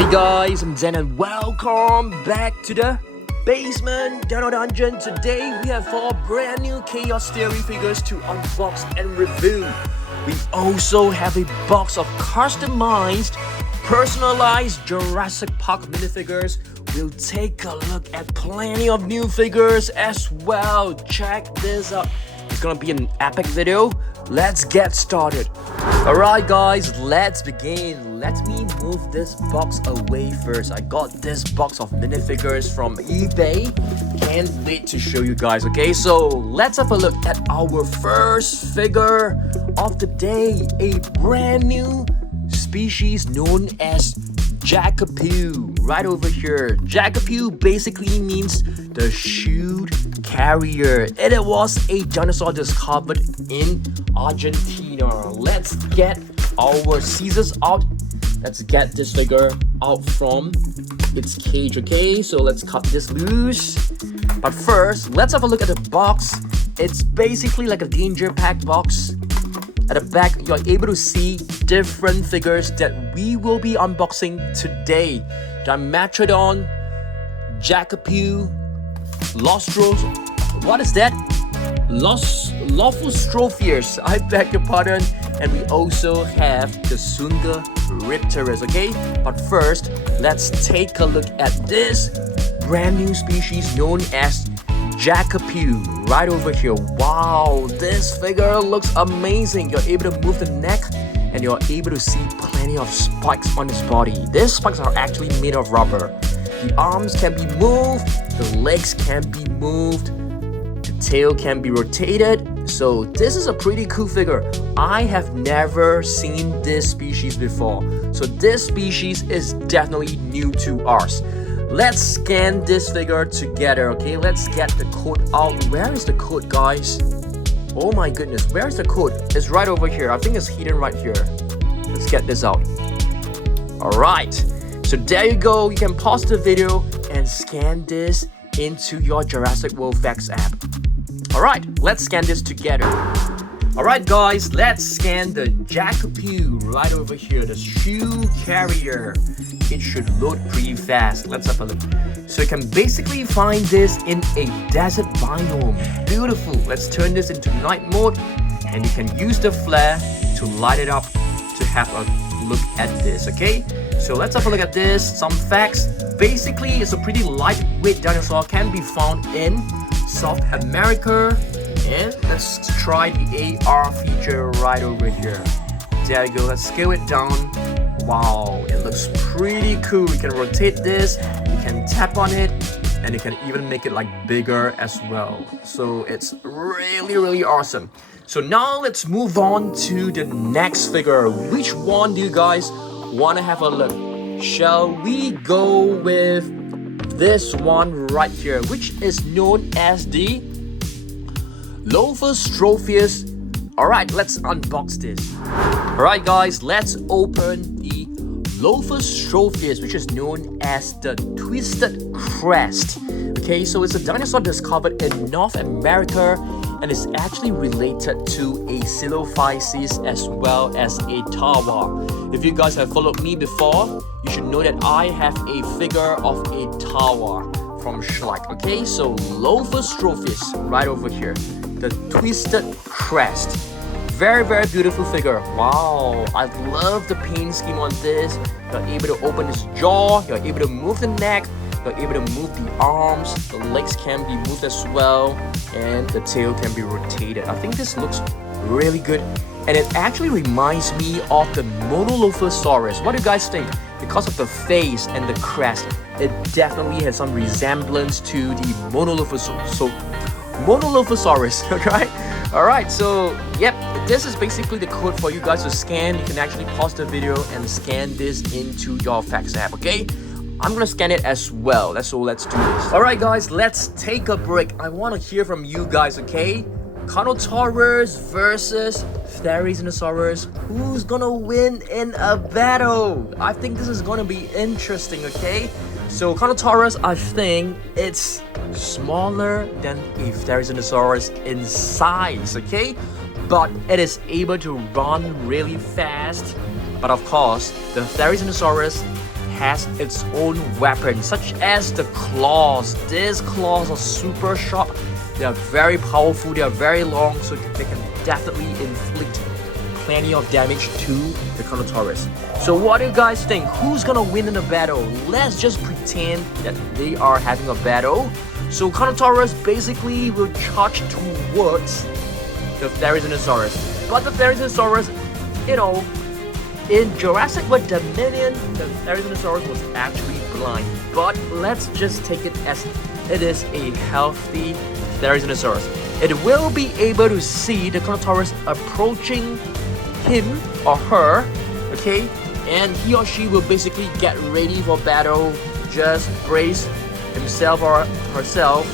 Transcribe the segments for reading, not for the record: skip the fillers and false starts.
Hey guys, I'm Zen and welcome back to the basement Dino Dungeon. Today we have 4 brand new Chaos Theory figures to unbox and review. We also have a box of customized, personalized Jurassic Park minifigures. We'll take a look at plenty of new figures as well. Check this out. It's gonna be an epic video. Let's get started. Alright guys, let's begin. Let me move this box away first. I got this box of minifigures from eBay. Can't wait to show you guys, okay? So let's have a look at our first figure of the day. A brand new species known as Jakapil. Right over here. Jakapil basically means the shoot carrier. And it was a dinosaur discovered in Argentina. Let's get our scissors out. Let's get this figure out from its cage, okay? So let's cut this loose. But first, let's have a look at the box. It's basically like a danger pack box. At the back, you're able to see different figures that we will be unboxing today. Dimetrodon, Jakapil, what is that? Lophostropheus, I beg your pardon. And we also have the Dsungaripterus, okay? But first, let's take a look at this brand new species known as Jakapil, right over here. Wow, this figure looks amazing. You're able to move the neck and you're able to see plenty of spikes on his body. These spikes are actually made of rubber. The arms can be moved, the legs can be moved, the tail can be rotated. So this is a pretty cool figure. I have never seen this species before. So this species is definitely new to us. Let's scan this figure together, okay? Let's get the code out. Where is the code, guys? Oh my goodness, where is the code? It's right over here. I think it's hidden right here. Let's get this out. Alright, so there you go. You can pause the video and scan this into your Jurassic World Facts app. Alright, let's scan this together. Alright guys, let's scan the Jakapil right over here, the shoe carrier. It should load pretty fast. Let's have a look. So you can basically find this in a desert biome. Beautiful. Let's turn this into night mode and you can use the flare to light it up to have a look at this, okay? So let's have a look at this. Some facts. Basically, it's a pretty lightweight dinosaur, can be found in South America. And let's try the AR feature right over here. There you go. Let's scale it down. Wow, it looks pretty cool. You can rotate this, you can tap on it, and you can even make it like bigger as well. So it's really awesome. So now let's move on to the next figure. Which one do you guys want to have a look? Shall we go with this one right here, which is known as the Lophostropheus? Alright, let's unbox this. Alright guys, let's open the Lophostropheus, which is known as the Twisted Crest. Okay, so it's a dinosaur discovered in North America and is actually related to a Silophysis as well as a Tawa. If you guys have followed me before, you should know that I have a figure of a Tawa from Shaky. Okay, so Lophostropheus right over here, the Twisted Crest. Very beautiful figure. Wow, I love the paint scheme on this. You're able to open his jaw, you're able to move the neck, you're able to move the arms, the legs can be moved as well, and the tail can be rotated. I think this looks really good, and it actually reminds me of the Lophostropheus. What do you guys think? Because of the face and the crest, it definitely has some resemblance to the Lophostropheus, okay? Alright, so yep, this is basically the code for you guys to scan. You can actually pause the video and scan this into your Facts app, okay? I'm gonna scan it as well. Let's do this. Alright guys, let's take a break. I want to hear from you guys, okay? Carnotaurus versus Therizinosaurus. Who's gonna win in a battle? I think this is gonna be interesting, okay? So Carnotaurus, I think it's smaller than a Therizinosaurus in size, okay? But it is able to run really fast. But of course, the Therizinosaurus has its own weapons, such as the claws. These claws are super sharp. They are very powerful. They are very long, so they can definitely inflict plenty of damage to the Carnotaurus. So what do you guys think? Who's gonna win in the battle? Let's just pretend that they are having a battle. So Carnotaurus basically will charge towards the Therizinosaurus. But the Therizinosaurus, you know, in Jurassic World Dominion, the Therizinosaurus was actually blind. But let's just take it as it is a healthy Therizinosaurus. It will be able to see the Carnotaurus approaching him or her, okay? And he or she will basically get ready for battle, just brace himself or herself,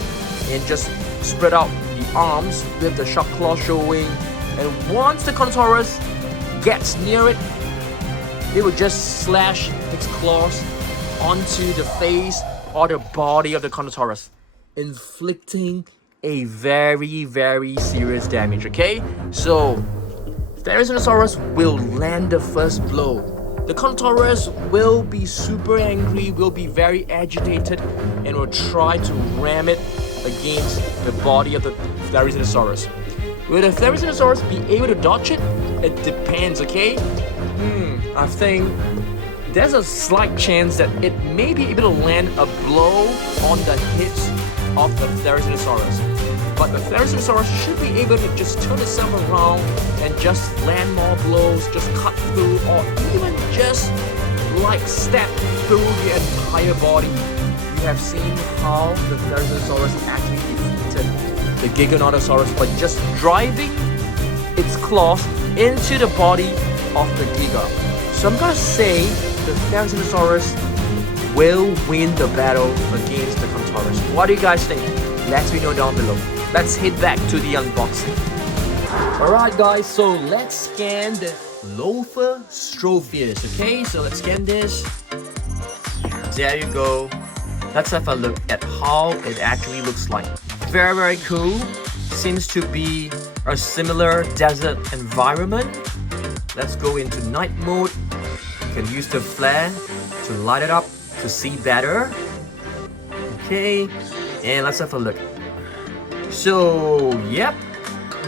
and just spread out the arms with the sharp claw showing. And once the Carnotaurus gets near it, it will just slash its claws onto the face or the body of the Carnotaurus, inflicting a very, very serious damage, okay? So, Therizinosaurus will land the first blow. The Carnotaurus will be super angry, will be very agitated, and will try to ram it against the body of the Therizinosaurus. Will the Therizinosaurus be able to dodge it? It depends, okay? I think there's a slight chance that it may be able to land a blow on the hips of the Therizinosaurus. But the Therizinosaurus should be able to just turn itself around and just land more blows, just cut through, or even just like step through the entire body. You have seen how the Therizinosaurus actually defeated the Giganotosaurus by just driving its claws into the body of the Giga. So I'm gonna say the Therizinosaurus will win the battle against the Carnotaurus. What do you guys think? Let me know down below. Let's head back to the unboxing. Alright guys, so let's scan the Lophostropheus, okay? So let's scan this. There you go. Let's have a look at how it actually looks like. Very, very cool. Seems to be a similar desert environment. Let's go into night mode. You can use the flare to light it up to see better. Okay, and let's have a look. So, yep,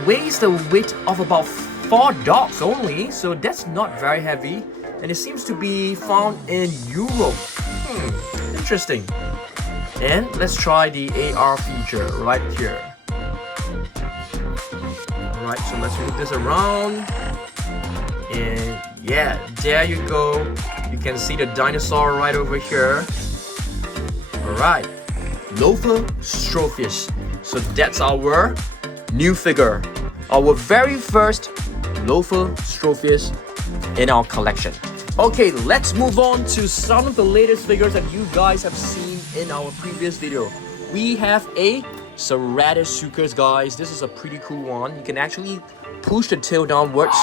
weighs the weight of about 4 dogs only, so that's not very heavy, and it seems to be found in Europe. Interesting. And let's try the AR feature right here. Alright, so let's move this around. And yeah, there you go. You can see the dinosaur right over here. Alright, Lophostropheus. So that's our new figure. Our very first Lophostropheus in our collection. Okay, let's move on to some of the latest figures that you guys have seen in our previous video. We have a Ceratosuchus, guys. This is a pretty cool one. You can actually push the tail downwards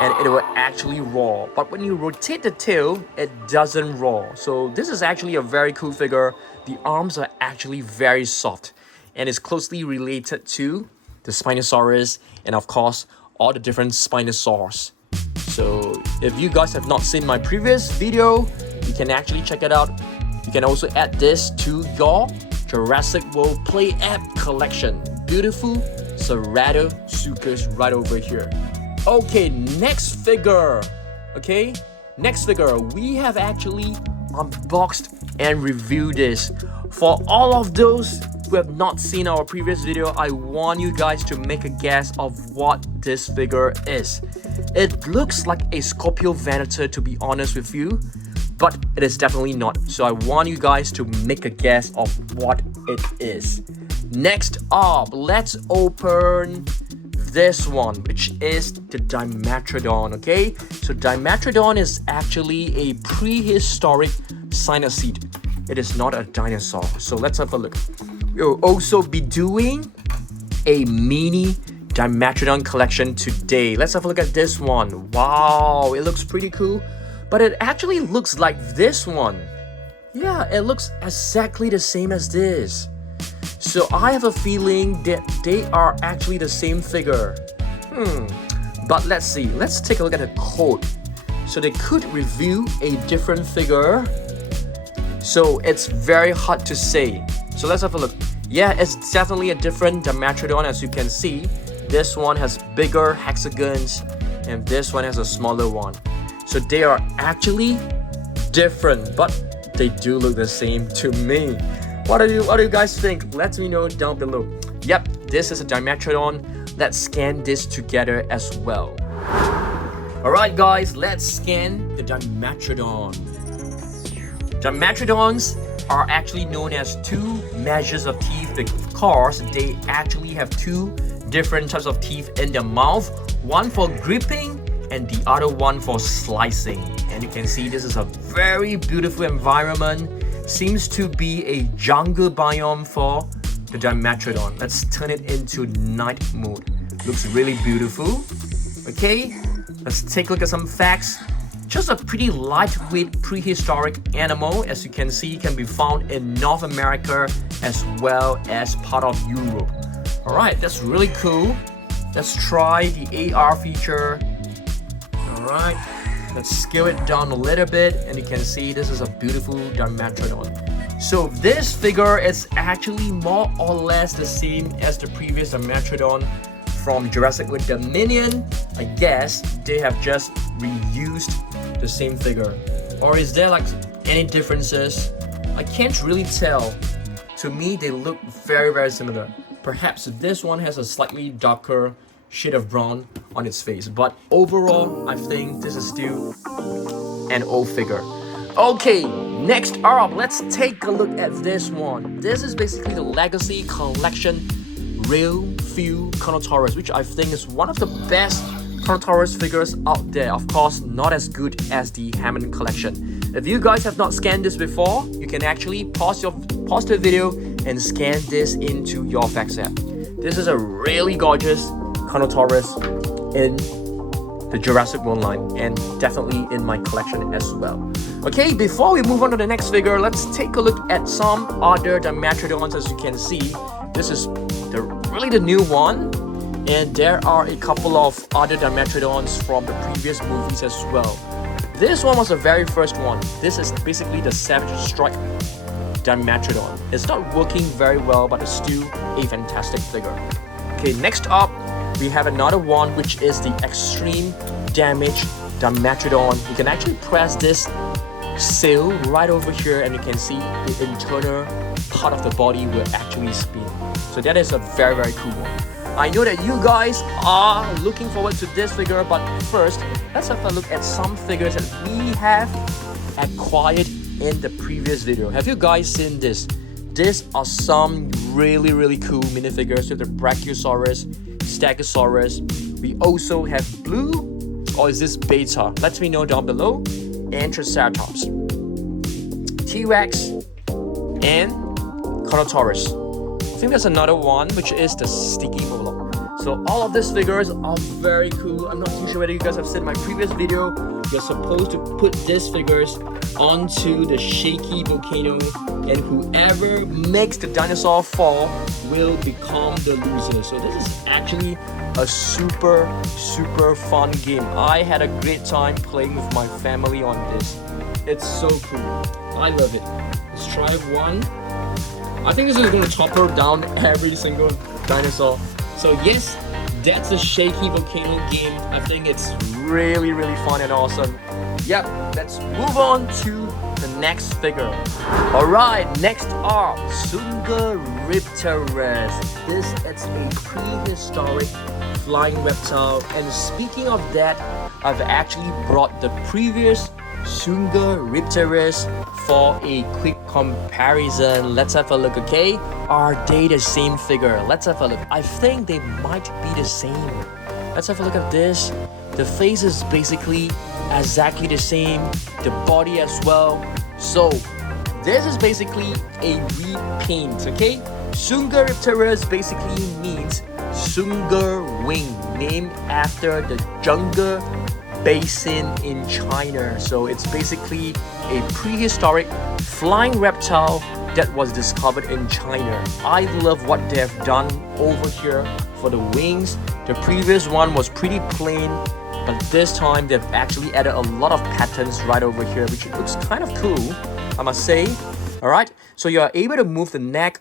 and it will actually roar. But when you rotate the tail, it doesn't roar. So this is actually a very cool figure. The arms are actually very soft and is closely related to the Spinosaurus and of course all the different Spinosaurs. So if you guys have not seen my previous video, you can actually check it out. You can also add this to your Jurassic World Play App collection. Beautiful Ceratosuchus right over here. Okay, next figure. Okay, next figure. We have actually unboxed and reviewed this. For all of those who have not seen our previous video, I want you guys to make a guess of what this figure is. It looks like a Scorpio-Venator, to be honest with you, but it is definitely not. So I want you guys to make a guess of what it is. Next up, let's open this one, which is the Dimetrodon, okay? So Dimetrodon is actually a prehistoric cynocid. It is not a dinosaur. So let's have a look. We'll also be doing a mini Dimetrodon collection today. Let's have a look at this one. Wow, it looks pretty cool, but it actually looks like this one. Yeah, it looks exactly the same as this. So I have a feeling that they are actually the same figure. But let's see. Let's take a look at the code. So they could review a different figure So it's very hard to say. So let's have a look. Yeah, it's definitely a different Dimetrodon. As you can see, this one has bigger hexagons and this one has a smaller one. So they are actually different, but they do look the same to me. What do you guys think? Let me know down below. Yep, this is a Dimetrodon. Let's scan this together as well. Alright guys, let's scan the Dimetrodon. Dimetrodons are actually known as two measures of teeth because they actually have two different types of teeth in their mouth, one for gripping and the other one for slicing. And you can see this is a very beautiful environment. Seems to be a jungle biome for the Dimetrodon. Let's turn it into night mode. Looks really beautiful. Okay, let's take a look at some facts. Just a pretty lightweight prehistoric animal. As you can see, can be found in North America as well as part of Europe. Alright, that's really cool. Let's try the AR feature. Alright, let's scale it down a little bit and you can see this is a beautiful Dimetrodon. So this figure is actually more or less the same as the previous Dimetrodon from Jurassic with Dominion. I guess they have just reused the same figure. Or is there like any differences? I can't really tell. To me, they look very similar. Perhaps this one has a slightly darker shade of brown on its face, but overall, I think this is still an old figure. Okay, next up, let's take a look at this one. This is basically the Legacy Collection Real Few Carnotaurus, which I think is one of the best Carnotaurus figures out there. Of course, not as good as the Hammond collection. If you guys have not scanned this before, you can actually pause the video and scan this into your fax app. This is a really gorgeous Carnotaurus in the Jurassic World line and definitely in my collection as well. Okay, before we move on to the next figure, let's take a look at some other Dimetrodons. As you can see, this is really the new one, and there are a couple of other Dimetrodons from the previous movies as well. This one was the very first one. This is basically the Savage Strike Dimetrodon. It's not working very well, but it's still a fantastic figure. Okay, next up, we have another one, which is the Extreme Damage Dimetrodon. You can actually press this sail right over here and you can see the internal part of the body will actually spin. So that is a very cool one. I know that you guys are looking forward to this figure, but first, let's have a look at some figures that we have acquired in the previous video. Have you guys seen this? These are some really cool minifigures with the Brachiosaurus, Stegosaurus. We also have Blue, or is this Beta? Let me know down below. And Triceratops, T-Rex, and Carnotaurus. I think there's another one, which is the Sticky Moloch. So all of these figures are very cool. I'm not too sure whether you guys have seen my previous video. You're supposed to put these figures onto the Shaky volcano, and whoever makes the dinosaur fall will become the loser. So this is actually a super fun game. I had a great time playing with my family on this. It's so cool. I love it. Let's try one. I think this is going to topple down every single dinosaur. So yes, that's a Shaky volcano game. I think it's really fun and awesome. Yep, let's move on to the next figure. Alright, next up, Dsungaripterus. This is a prehistoric flying reptile, and speaking of that, I've actually brought the previous Dsungaripterus for a quick comparison. Let's have a look, okay? Are they the same figure? Let's have a look. I think they might be the same. Let's have a look at this. The face is basically exactly the same, the body as well. So this is basically a repaint, okay? Dsungaripterus basically means Tsungar wing, named after the jungle basin in China. So it's basically a prehistoric flying reptile that was discovered in China. I love what they have done over here for the wings. The previous one was pretty plain, but this time they've actually added a lot of patterns right over here, which looks kind of cool, I must say. Alright, so you are able to move the neck.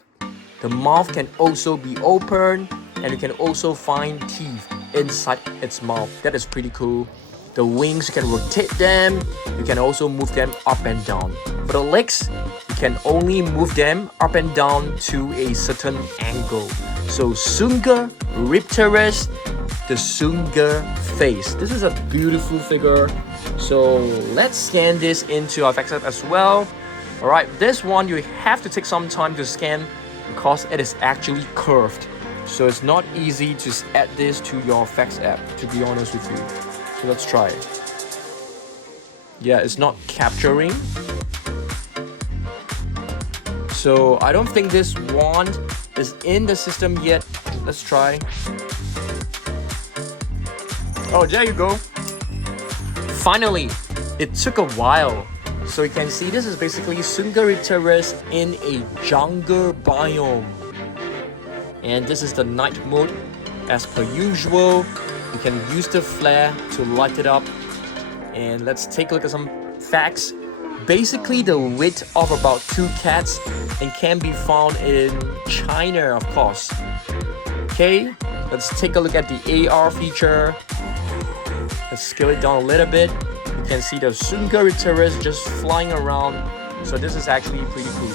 The mouth can also be open, and you can also find teeth inside its mouth. That is pretty cool. The wings, you can rotate them. You can also move them up and down. For the legs, you can only move them up and down to a certain angle. So Dsungaripterus, the Tsungar face. This is a beautiful figure. So let's scan this into our facts app as well. Alright, this one you have to take some time to scan because it is actually curved. So it's not easy to add this to your facts app, to be honest with you. So let's try it. Yeah, it's not capturing. So I don't think this wand is in the system yet. Let's try. Oh, there you go. Finally, it took a while. So you can see this is basically Dsungaripterus in a jungle biome. And this is the night mode. As per usual, you can use the flare to light it up. And let's take a look at some facts. Basically the width of about 2 cats and can be found in China, of course. Okay, let's take a look at the AR feature. Let's scale it down a little bit. You can see the Dsungaripterus just flying around. So this is actually pretty cool.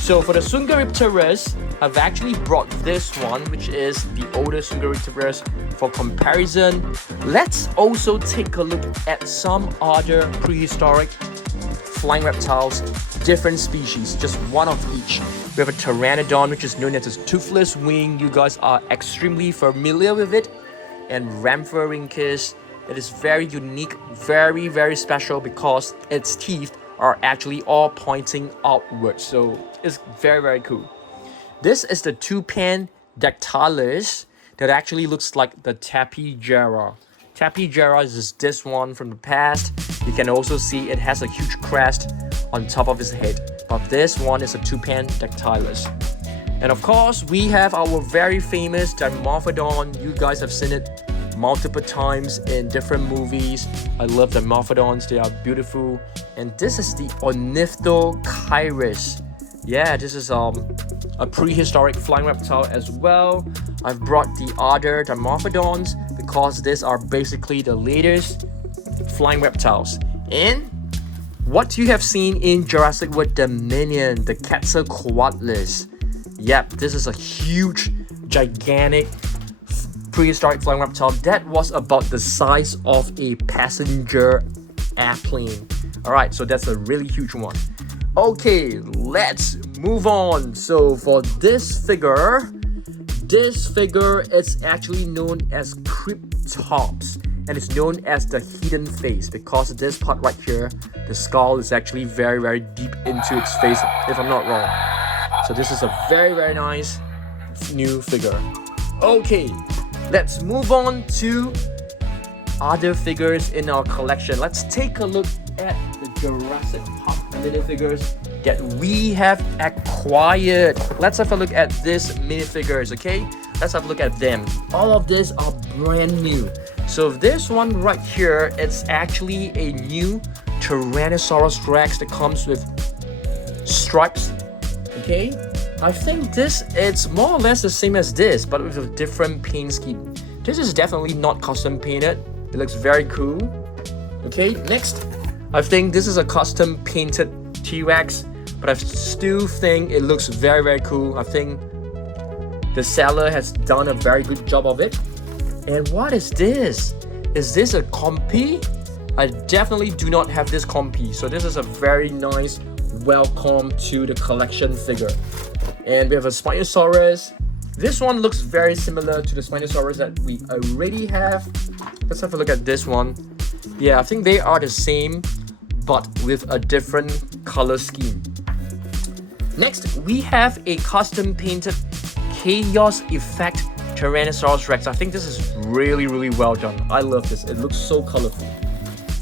So for the Dsungaripterus, I've actually brought this one, which is the older Dsungaripterus, for comparison. Let's also take a look at some other prehistoric flying reptiles, different species, just one of each. We have a Pteranodon, which is known as a toothless wing. You guys are extremely familiar with it. And Rhamphorhynchus. It is very unique, very, very special because its teeth are actually all pointing outwards. So it's very, very cool. This is the Tupan dactylis that actually looks like the Tapejara. Tapejara is this one from the past. You can also see it has a huge crest on top of its head. But this one is a Tupan dactylis. And of course, we have our very famous Dimetrodon. You guys have seen it multiple times in different movies. I love the Dimetrodons, they are beautiful. And this is the Ornithocyrus. Yeah, this is a prehistoric flying reptile as well. I've brought the other Dimetrodons because these are basically the latest flying reptiles. And what you have seen in Jurassic World Dominion, the Quetzalcoatlus. Yep, this is a huge, gigantic prehistoric flying reptile that was about the size of a passenger airplane. Alright, so that's a really huge one. Okay, let's move on. So for this figure is actually known as Kryptops, and it's known as the hidden face because this part right here, the skull is actually very, very deep into its face, if I'm not wrong. So this is a very, very nice new figure. Okay, let's move on to other figures in our collection. Let's take a look at the Jurassic Park minifigures that we have acquired. Let's have a look at these minifigures, okay? Let's have a look at them. All of these are brand new. So this one right here, it's actually a new Tyrannosaurus Rex that comes with stripes, okay? I think this is more or less the same as this, but with a different paint scheme. This is definitely not custom painted. It looks very cool. Okay, next. I think this is a custom painted T-Rex, but I still think it looks very, very cool. I think the seller has done a very good job of it. And what is this? Is this a compy? I definitely do not have this compy. So this is a very nice welcome to the collection figure. And we have a Spinosaurus. This one looks very similar to the Spinosaurus that we already have. Let's have a look at this one. Yeah, I think they are the same, but with a different color scheme. Next, we have a custom painted Chaos Effect Tyrannosaurus Rex. I think this is really, really well done. I love this. It looks so colorful.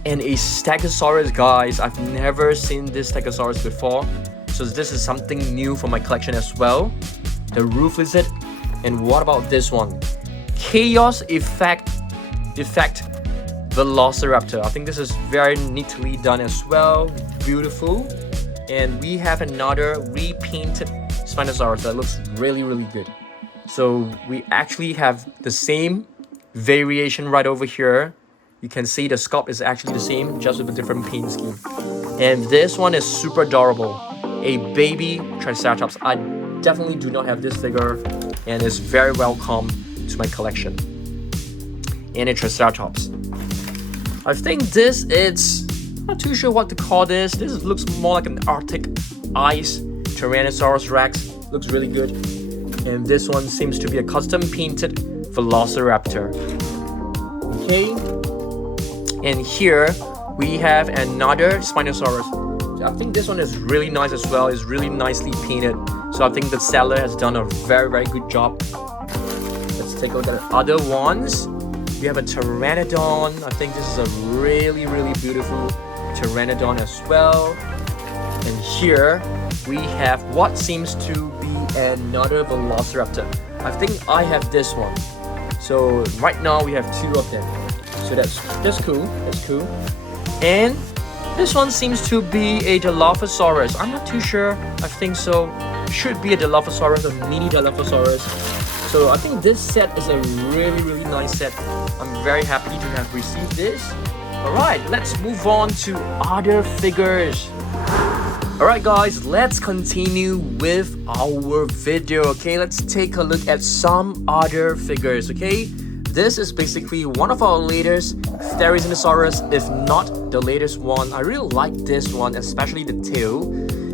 And a Stegosaurus, guys. I've never seen this Stegosaurus before. So this is something new for my collection as well. The roof lizard. And what about this one? Chaos Effect Velociraptor. I think this is very neatly done as well. Beautiful. And we have another repainted Spinosaurus that looks really, really good. So we actually have the same variation right over here. You can see the sculpt is actually the same, just with a different paint scheme. And this one is super adorable. A baby Triceratops. I definitely do not have this figure, and it's very welcome to my collection. And a Triceratops. I think this is, not too sure what to call this. This looks more like an Arctic ice Tyrannosaurus Rex. Looks really good. And this one seems to be a custom painted Velociraptor. Okay. And here we have another Spinosaurus. I think this one is really nice as well. It's really nicely painted. So I think the seller has done a very, very good job. Let's take a look at the other ones. We have a Pteranodon. I think this is a really, really beautiful Pteranodon as well. And here we have what seems to be another Velociraptor. I think I have this one. So right now we have two of them. So that's cool. That's cool. And this one seems to be a Dilophosaurus. I'm not too sure. I think so. Should be a Dilophosaurus, a mini Dilophosaurus. So I think this set is a really, really nice set. I'm very happy to have received this. Alright, let's move on to other figures. Alright guys, let's continue with our video, okay? Let's take a look at some other figures, okay? This is basically one of our latest Therizinosaurus, if not the latest one. I really like this one, especially the tail.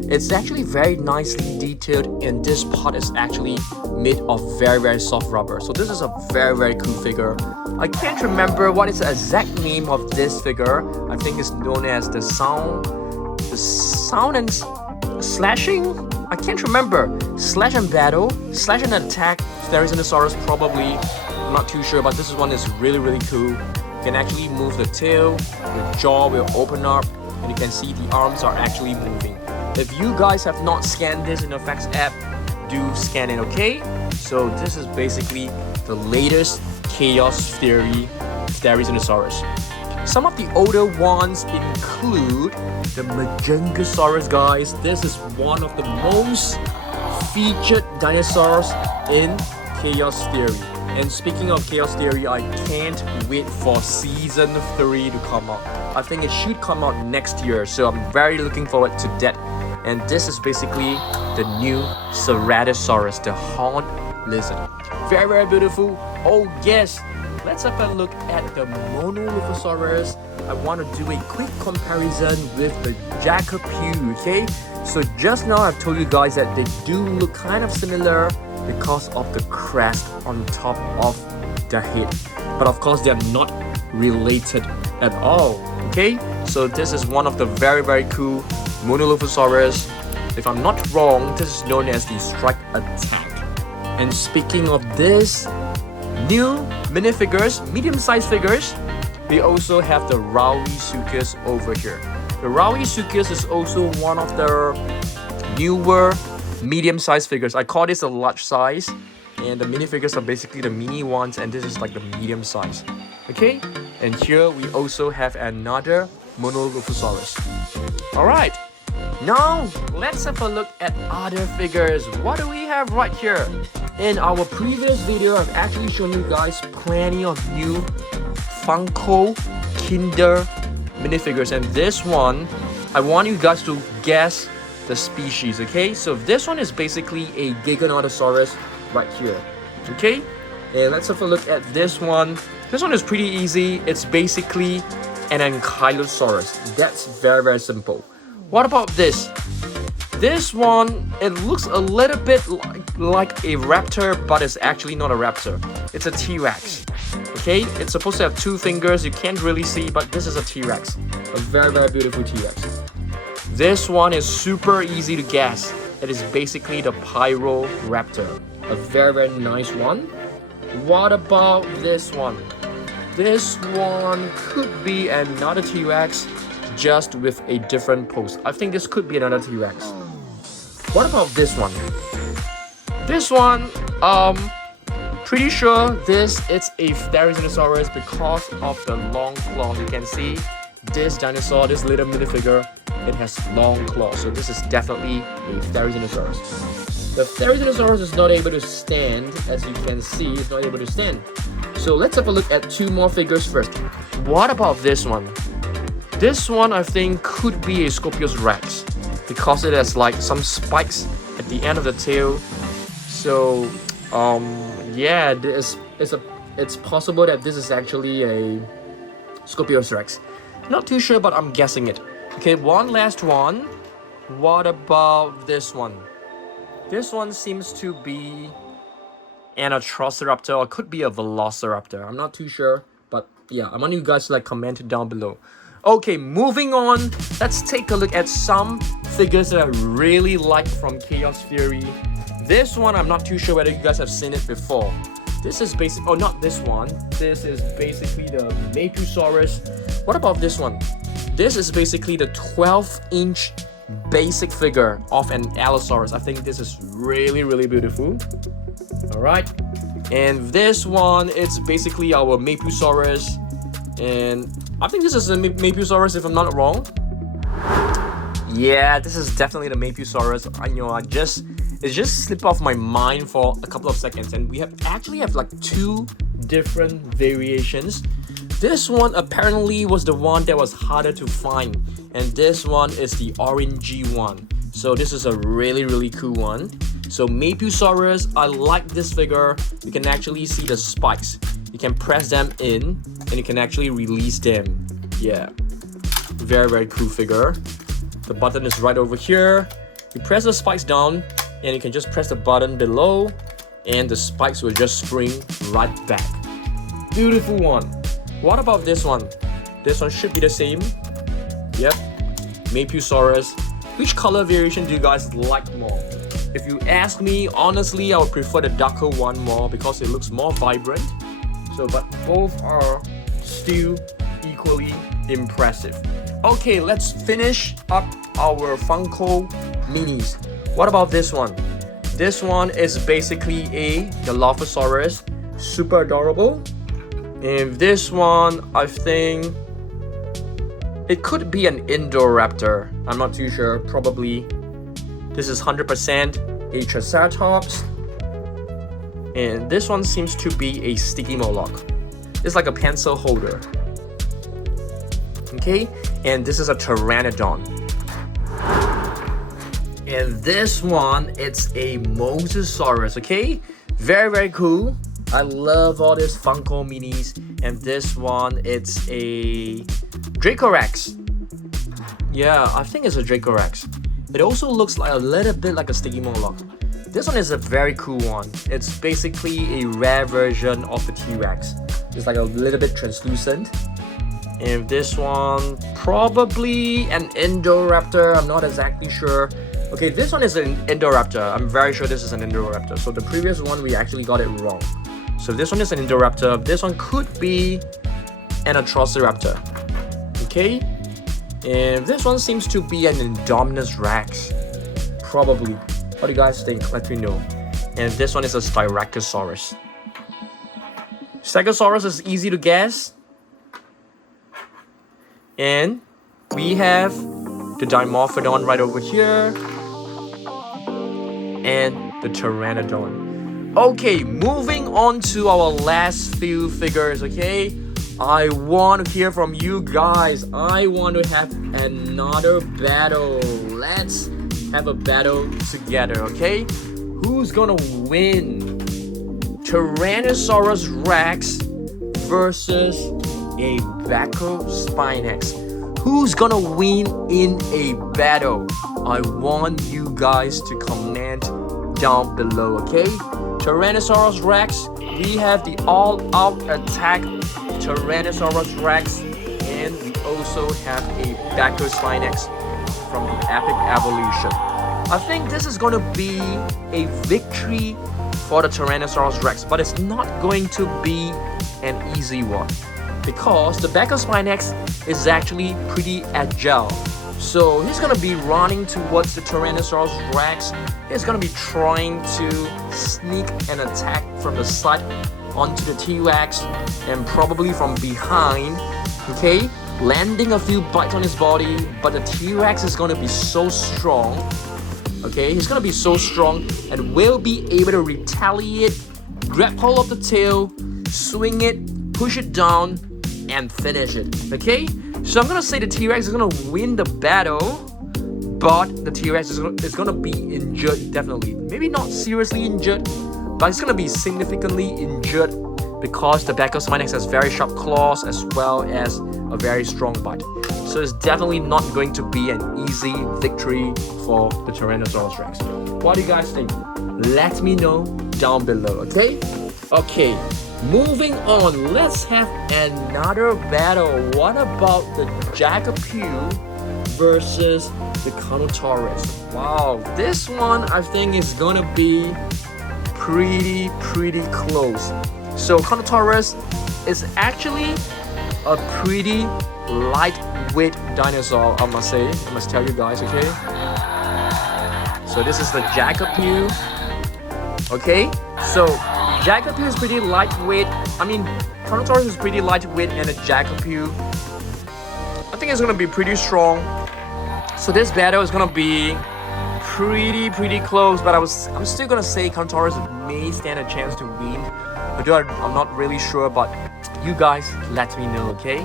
It's actually very nicely detailed, and this part is actually made of very, very soft rubber. So this is a very, very cool figure. I can't remember what is the exact name of this figure. I think it's known as the sound and slashing. I can't remember. Slash and battle, slash and attack. Therizinosaurus probably. I'm not too sure, but this one is really, really cool. You can actually move the tail, the jaw will open up, and you can see the arms are actually moving. If you guys have not scanned this in the Facts app, do scan it, okay? So this is basically the latest Chaos Theory Therizinosaurus. Some of the older ones include the Majengosaurus, guys. This is one of the most featured dinosaurs in Chaos Theory. And speaking of Chaos Theory, I can't wait for season 3 to come out. I think it should come out next year, so I'm very looking forward to that. And this is basically the new Ceratosaurus, the horned lizard. Very, very beautiful. Oh yes, let's have a look at the Lophostropheus. I want to do a quick comparison with the Jakapil, okay? So just now I've told you guys that they do look kind of similar because of the crest on top of the head. But of course, they're not related at all, okay? So this is one of the very, very cool Lophostropheus. If I'm not wrong, this is known as the strike attack. And speaking of this, new minifigures, medium-sized figures, we also have the Lophostropheus over here. The Lophostropheus is also one of the newer medium-sized figures. I call this a large size, and the minifigures are basically the mini ones, and this is like the medium size. Okay, and here we also have another Lophostropheus. Alright, now let's have a look at other figures. What do we have right here? In our previous video, I've actually shown you guys plenty of new Funko Kinder minifigures, and this one, I want you guys to guess the species, okay? So this one is basically a Giganotosaurus right here, okay? And let's have a look at this one. This one is pretty easy. It's basically an Ankylosaurus. That's very, very simple. What about this? This one, it looks a little bit like a raptor, but it's actually not a raptor. It's a T-Rex. Okay, it's supposed to have 2 fingers. You can't really see, but this is a T-Rex. A very, very beautiful T-Rex. This one is super easy to guess. It is basically the Pyroraptor. A very, very nice one. What about this one? This one could be another T-Rex, just with a different pose. I think this could be another T-Rex. What about this one? This one, pretty sure this is a Therizinosaurus because of the long claws. You can see this dinosaur, this little minifigure, it has long claws. So this is definitely a Therizinosaurus. The Therizinosaurus is not able to stand, as you can see, it's not able to stand. So let's have a look at 2 more figures first. What about this one? This one I think could be a Scorpius Rex because it has like some spikes at the end of the tail. So yeah, it's possible that this is actually a Scorpius Rex. Not too sure, but I'm guessing it. Okay, one last one. What about this one? This one seems to be an Atrociraptor, or could be a Velociraptor. I'm not too sure, but yeah, I want you guys to like comment down below. Okay, moving on. Let's take a look at some figures that I really like from Chaos Theory. This one, I'm not too sure whether you guys have seen it before. This is basic. Oh, not this one. This is basically the Mapusaurus. What about this one? This is basically the 12-inch basic figure of an Allosaurus. I think this is really, really beautiful. Alright. And this one, it's basically our Mapusaurus. And I think this is a Mapusaurus if I'm not wrong. Yeah, this is definitely the Mapusaurus. It just slipped off my mind for a couple of seconds, and we actually have like 2 different variations. This one apparently was the one that was harder to find, and this one is the orangey one. So this is a really, really cool one. So Mapusaurus, I like this figure. You can actually see the spikes. You can press them in and you can actually release them. Yeah, very, very cool figure. The button is right over here. You press the spikes down and you can just press the button below and the spikes will just spring right back. Beautiful one. What about this one? This one should be the same. Yep, Mapusaurus. Which color variation do you guys like more? If you ask me, honestly, I would prefer the darker one more because it looks more vibrant. So, but both are still equally impressive. Okay, let's finish up our Funko minis. What about this one? This one is basically the Lophostropheus. Super adorable. And this one, I think it could be an Indoraptor. I'm not too sure. Probably. This is 100% a Triceratops. And this one seems to be a sticky Moloch. It's like a pencil holder. Okay, and this is a Pteranodon. And this one, it's a Mosasaurus. Okay, very, very cool. I love all these Funko minis. And this one, it's a Dracorex. Yeah, I think it's a Dracorex. It also looks like a little bit like a sticky Moloch. This one is a very cool one. It's basically a rare version of the T-Rex. It's like a little bit translucent. And this one, probably an Indoraptor. I'm not exactly sure. Okay, this one is an Indoraptor. I'm very sure this is an Indoraptor. So the previous one, we actually got it wrong. So this one is an Indoraptor. This one could be an Atrociraptor. Okay. And this one seems to be an Indominus Rex. Probably. What do you guys think? Let me know. And this one is a Styracosaurus. Stegosaurus is easy to guess. And we have the Dimetrodon right over here. And the Pteranodon. Okay, moving on to our last few figures, okay? I want to hear from you guys. I want to have another battle. Let's have a battle together, okay? Who's gonna win? Tyrannosaurus Rex versus a Brachiospinax. Who's gonna win in a battle? I want you guys to comment down below, okay? Tyrannosaurus Rex, we have the all-out attack Tyrannosaurus Rex, and we also have a Brachiospinax from the Epic Evolution. I think this is going to be a victory for the Tyrannosaurus Rex, but it's not going to be an easy one because the Brachiospinax is actually pretty agile. So he's going to be running towards the Tyrannosaurus Rex. He's going to be trying to sneak an attack from the side onto the T-Rex and probably from behind, okay? landing a few bites on his body, but the T-Rex is gonna be so strong. Okay, he's gonna be so strong and will be able to retaliate, grab hold of the tail, swing it, push it down, and finish it. Okay, so I'm gonna say the T-Rex is gonna win the battle, but the T-Rex is gonna be injured, definitely. Maybe not seriously injured, but it's gonna be significantly injured because the Bacchus has very sharp claws as well as a very strong bite. So it's definitely not going to be an easy victory for the Tyrannosaurus Rex. What do you guys think? Let me know down below, okay? Okay, moving on, let's have another battle. What about the Jakapil versus the Carnotaurus? Wow, this one I think is gonna be pretty close. So Carnotaurus is actually a pretty lightweight dinosaur, I must say. I must tell you guys, okay? So this is the Jakapil. Okay, so Jakapil is pretty lightweight. I mean, Carnotaurus is pretty lightweight, and the Jakapil, I think it's gonna be pretty strong. So this battle is gonna be pretty close, but I'm still gonna say Carnotaurus may stand a chance to win. Although I'm not really sure, but you guys let me know, okay?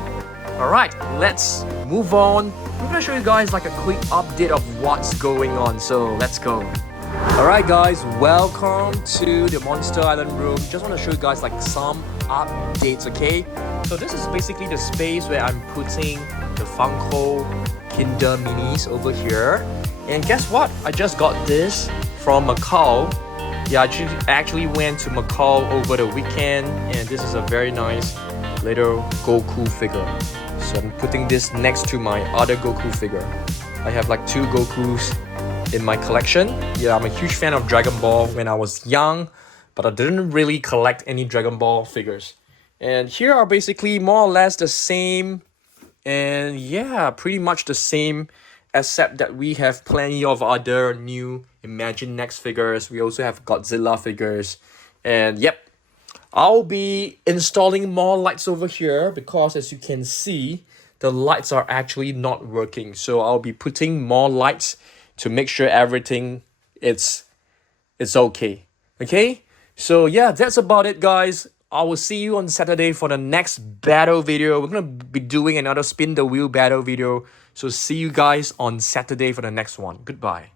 Alright, let's move on. I'm gonna show you guys like a quick update of what's going on, so let's go. Alright guys, welcome to the Monster Island room. Just want to show you guys like some updates, okay? So this is basically the space where I'm putting the Funko Kinder Minis over here. And guess what? I just got this from Macau. Yeah, I actually went to Macau over the weekend, and this is a very nice little Goku figure. So I'm putting this next to my other Goku figure. I have like 2 Gokus in my collection. Yeah, I'm a huge fan of Dragon Ball when I was young, but I didn't really collect any Dragon Ball figures. And here are basically more or less the same, and yeah, pretty much the same, except that we have plenty of other new Imagine Next figures. We also have Godzilla figures. And yep, I'll be installing more lights over here because as you can see, the lights are actually not working. So I'll be putting more lights to make sure everything it's okay. Okay? So yeah, that's about it, guys. I will see you on Saturday for the next battle video. We're gonna be doing another spin the wheel battle video. So see you guys on Saturday for the next one. Goodbye.